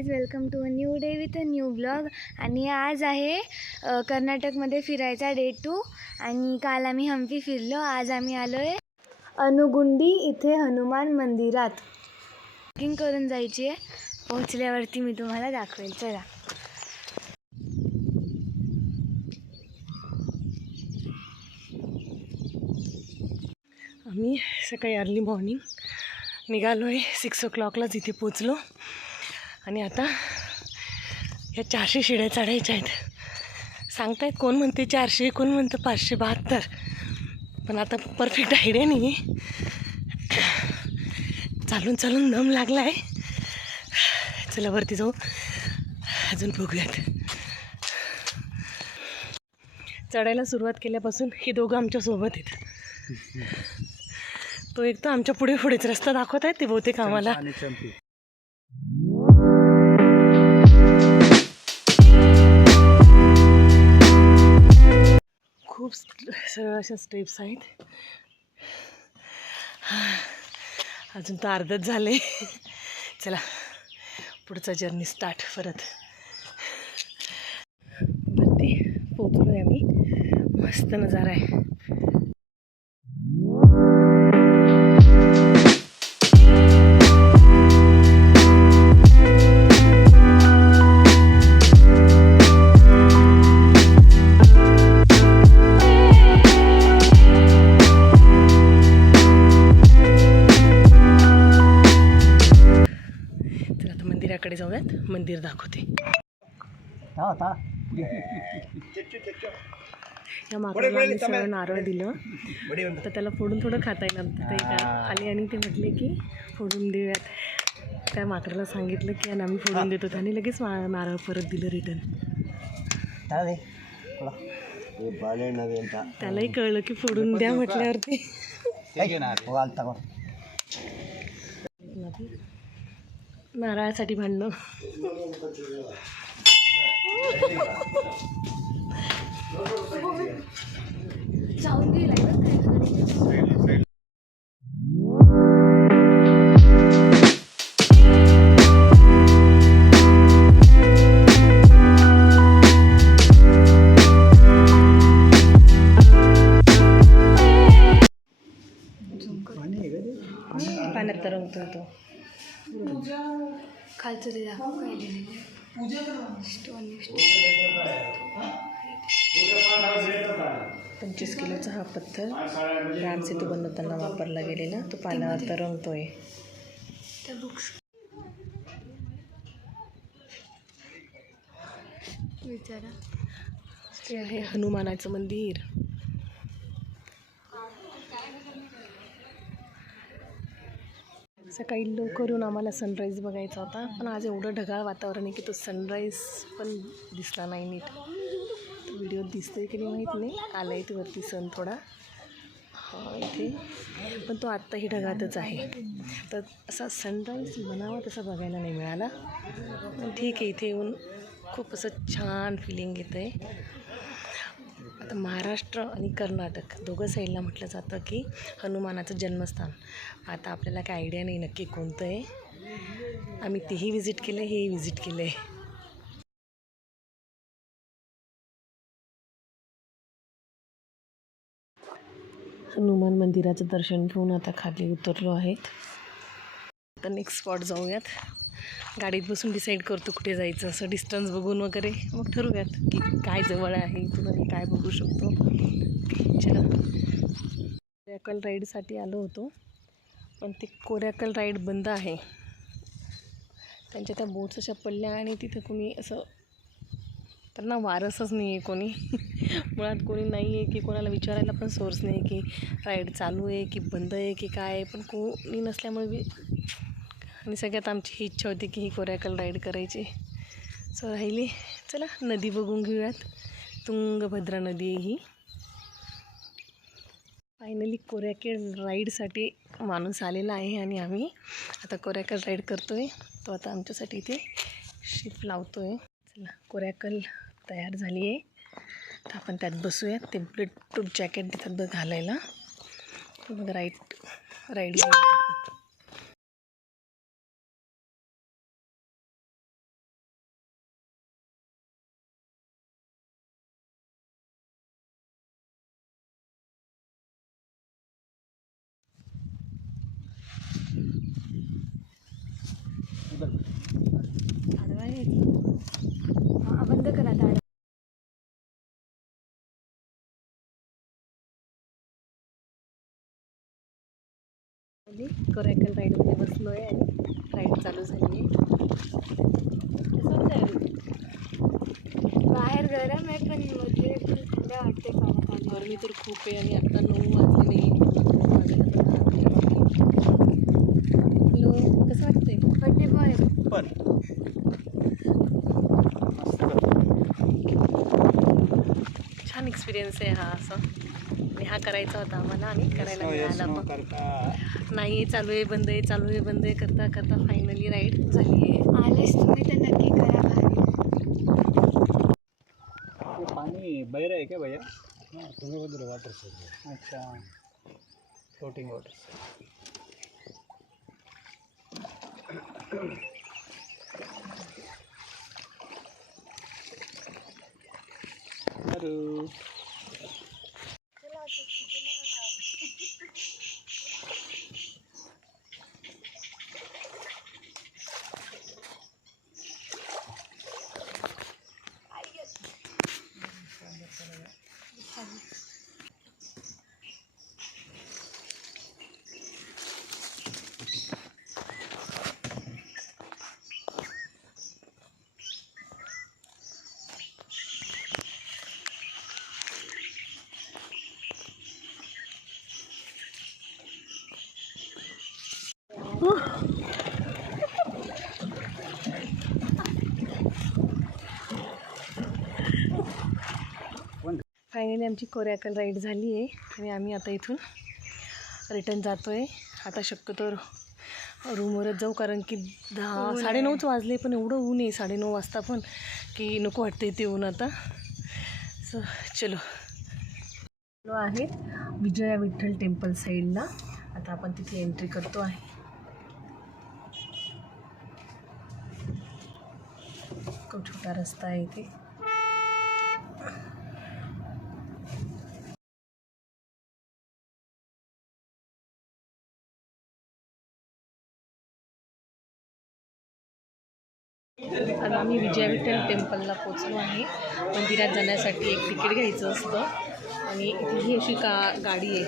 Guys, welcome to a new day with a new blog. आणि आज आहे कर्नाटकमध्ये फिरायचा डे 2. आणि काल आम्ही हम्पी फिरलो. आज आम्ही आलो आहे अनुगुंडी इथे हनुमान मंदिरात. बुकिंग करून जायची आहे. पोहोचल्यावरती मी तुम्हाला दाखवेल. चला. आम्ही सकाळी अर्ली मॉर्निंग निघालो आहे. 6 o'clockलाच इथे पोचलो. आणि आता या 400 शिड्या चढायच्या आहेत. सांगतायत कोण म्हणते 400, कोण म्हणतं 572, पण आता परफेक्ट आयडिया नाही. चालून चालून दम लागला आहे. चला वरती जाऊ, अजून बघूयात. चढायला सुरुवात केल्यापासून हे दोघं आमच्या सोबत आहेत. तो एक तर आमच्या पुढे पुढेच रस्ता दाखवत आहेत ते बहुतेक आम्हाला. खूप सरळ अशा स्टेप्स आहेत. अजून तर अर्धच झाले. चला पुढचा जर्नी स्टार्ट. परत वरती पोचलो आहे आम्ही. मस्त नजारा आहे. मंदिराकडे जाऊयात. मंदिर दाखवते. या माकडाला आम्ही सगळं नारळ दिलं तर त्याला फोडून थोडं खाता येईल. ते आले आणि ते म्हटले की फोडून देऊयात. त्या माकडाला सांगितलं की आम्ही फोडून देतो. त्याने लगेच नारळ परत दिलं रिटर्न. त्यालाही कळलं की फोडून द्या म्हटल्यावरती. नारळासाठी भांडणं. पाण्यात तरंगतो तो. खालचं ते दाखव. 25 किलोचा हा पत्थर राम सेतू बनवताना वापरला गेलेला. तो पाण्यावर तरंगतोय. त्या बुक्स विचारा. ते आहे हनुमानाचं मंदिर. सकाळी लवकर येऊन आम्हाला सनराईज बघायचा होता, पण आज एवढं ढगाळ वातावरण आहे की तो सनराईज पण दिसला नाही नीट. व्हिडिओ दिसतोय की नाही माहीत नाही. आला आहे ते वरती सन थोडा इथे, पण तो आत्ताही ढगातच आहे. तर असा सनराईज म्हणावा तसा बघायला नाही मिळाला. पण ठीक आहे, इथे येऊन खूप असं छान फिलिंग येतं आहे. आता महाराष्ट्र आणि कर्नाटक दोघं साईडला म्हटलं जातं की हनुमानाचं जन्मस्थान. आता आपल्याला काय आयडिया नाही नक्की कोणतं आहे. आम्ही तेही विजिट केलं, हेही विजिट केलं आहे. हनुमान मंदिराचं दर्शन घेऊन आता खाली उतरलो आहेत. आता नेक्स्ट स्पॉट जाऊयात. गाडीत बसून डिसाईड करतो कुठे जायचं, असं डिस्टन्स बघून वगैरे मग ठरवूयात की काय जवळ आहे इथून आणि काय बघू शकतो. चला. कोऱ्याकल राईडसाठी आलो होतो, पण ते कोऱ्याकल राईड बंद आहे. त्यांच्या त्या बोट्स अशा पडल्या आणि तिथं कोणी असं त्यांना वारसच नाही आहे. कोणी मुळात कोणी नाही आहे की कोणाला विचारायला पण सोर्स नाही की राईड चालू आहे की बंद आहे की काय आहे. पण कोणी नसल्यामुळे आणि सगळ्यात आमची ही इच्छा होती की ही कोऱ्याकल राईड करायची. सो राहिली. चला नदी बघून घेऊयात. तुंगभद्रा नदी आहे ही. फायनली कोऱ्याकल राईडसाठी माणूस आलेला आहे आणि आम्ही आता कोऱ्याकल राईड करतो आहे. तो आता आमच्यासाठी इथे शिप लावतो आहे. चला कोऱ्याकल तयार झाली आहे. तर आपण त्यात बसूयात. ते बुलेट प्रूफ जॅकेट देतात घालायला. मग राईड आडवा आहे इथं. हा, बंद करा आता. कोरॅकल राईडमध्ये बसलो आहे आणि राईड चालू झाली आहे. बाहेर गरम आहे पण मध्ये थंड वाटते पाण्यात. गरमी तर खूप आहे आणि आत्ता 9 वाजले नाही. हॅलो, कसं वाटतंय? बड्डे बॉय पण छान एक्सपिरियन्स आहे हा असा. आणि हा करायचा होता आम्हाला आणि करायला मिळाला पण. नाही चालू आहे बंद आहे, चालू आहे बंद आहे करता करता फायनली राईड झाली आहे. आलेच तुम्ही तर नक्की करा भारी. पानी बह रहा है क्या भैया? तुंगभद्रा वाटर से. अच्छा, फ्लोटिंग वाटर से. हेलो. फायनली आमची कोरॅकल राईड झाली आहे आणि आम्ही आता इथून रिटर्न जातो आहे. आता शक्यतो रूमवरच जाऊ कारण की 9:30 वाजले पण एवढं ऊन आहे 9:30 वाजता पण की नको वाटतं इथे ऊन आता. सो चलो आहे विजया विठ्ठल टेम्पल साईडला. आता आपण तिथे एंट्री करतो आहे. खूप छोटा रस्ता आहे इथे. आता आम्ही विजया विठ्ठल टेम्पलला पोचलो आहे. मंदिरात जाण्यासाठी एक तिकीट घ्यायचं असतं आणि इथे ही अशी गाडी आहे.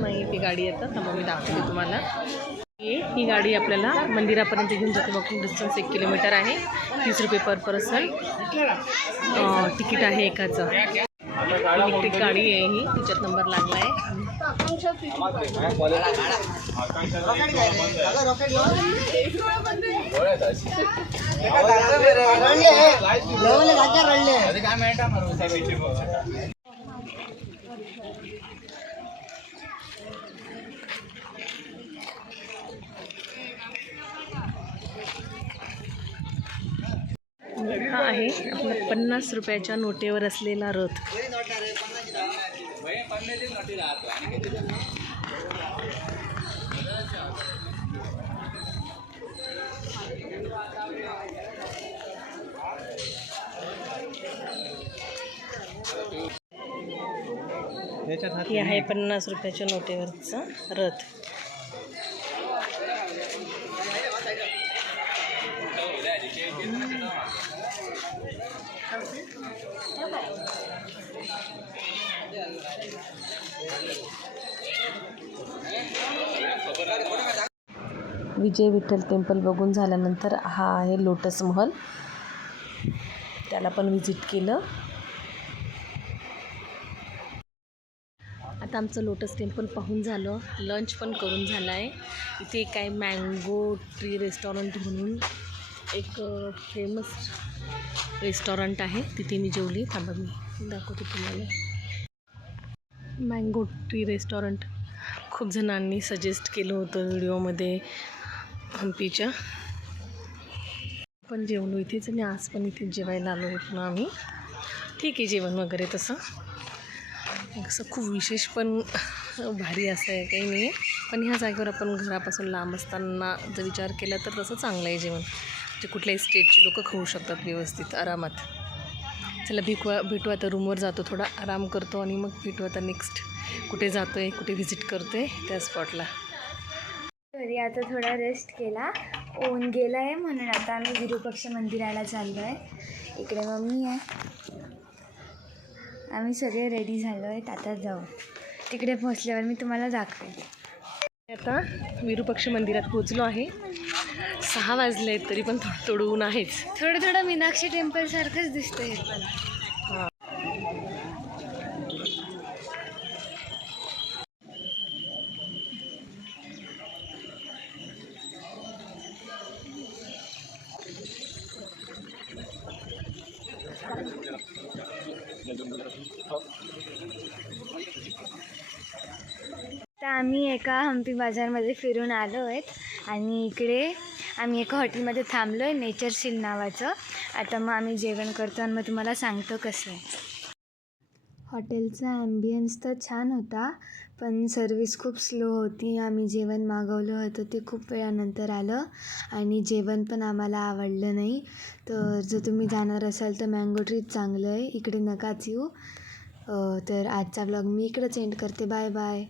नाही ती गाडी येतात तर मग मी दाखवते तुम्हाला. ही गाडी आपल्याला मंदिरापर्यंत घेऊन जाते. वॉकिंग डिस्टन्स 1 किलोमीटर आहे. 30 रुपये पर पर्सन तिकीट आहे एकाचं. इलेक्ट्रिक गाडी आहे ही, तिच्यात नंबर लागला आहे. हा आहे आपला 50 रुपयाच्या नोटेवर असलेला रथ. हे आहे 50 रुपयाच्या नोटेवरचा रथ. विजय विठ्ठल टेम्पल बघून झाल्यानंतर हा आहे लोटस महल. त्याला पण व्हिजिट केलं. आता आमचं लोटस टेम्पल पाहून झालं. लंच पण करून झालं आहे. इथे काय मँगो ट्री रेस्टॉरंट म्हणून एक फेमस रेस्टॉरंट आहे. तिथे मी जेवली. थांबा मी दाखवते तुम्हाला. मँगो ट्री रेस्टॉरंट खूप जणांनी सजेस्ट केलं होतं व्हिडिओमध्ये हम्पीच्या. पण जेवलो इथेच आणि आज पण इथे जेवायला आलो आहे पुन्हा आम्ही. ठीक आहे जेवण वगैरे तसं असं खूप विशेष पण भारी असं आहे काही नाही आहे. पण ह्या जागेवर आपण घरापासून लांब असताना जर विचार केला तर तसं चांगलं आहे जेवण. म्हणजे कुठल्याही स्टेटचे लोक खाऊ शकतात व्यवस्थित आरामात. चला भेटू आता, रूमवर जातो, थोडा आराम करतो आणि मग भेटू आता नेक्स्ट कुठे जातो आहे, कुठे व्हिजिट करतो आहे त्या स्पॉटला. घरी आता थोडा रेस्ट केला, ऊन गेला आहे म्हणून आता आम्ही विरूपक्ष मंदिराला चाललो आहे. इकडे मम्मी आहे, आम्ही सगळे रेडी झालो आहेत, आता जाऊ. तिकडे पोहोचल्यावर मी तुम्हाला दाखवेन. आता विरूपक्ष मंदिरात पोचलो आहे. 6 वाजले आहेत तरी पण थोडं ऊन आहेच. थोडं मीनाक्षी टेम्पलसारखंच दिसतं हे पण. तर आम्ही एका हम्पी बाजारमध्ये फिरून आलो आहेत आणि इकडे आम्ही एका हॉटेलमध्ये थांबलो आहे, नेचर सील नावाचं. आता मग आम्ही जेवण करतो आणि मग तुम्हाला सांगतो कसं आहे. हॉटेलचा ॲम्बियन्स तर छान होता, पण सर्विस खूप स्लो होती. आम्ही जेवण मागवलं होतं ते खूप वेळानंतर आलं आणि जेवण पण आम्हाला आवडलं नाही. तर जर तुम्ही जाणार असाल तर मँगो ट्रीच चांगलं आहे, इकडे नकाच येऊ. तर आजचा ब्लॉग मी इकडेच एंड करते. Bye bye.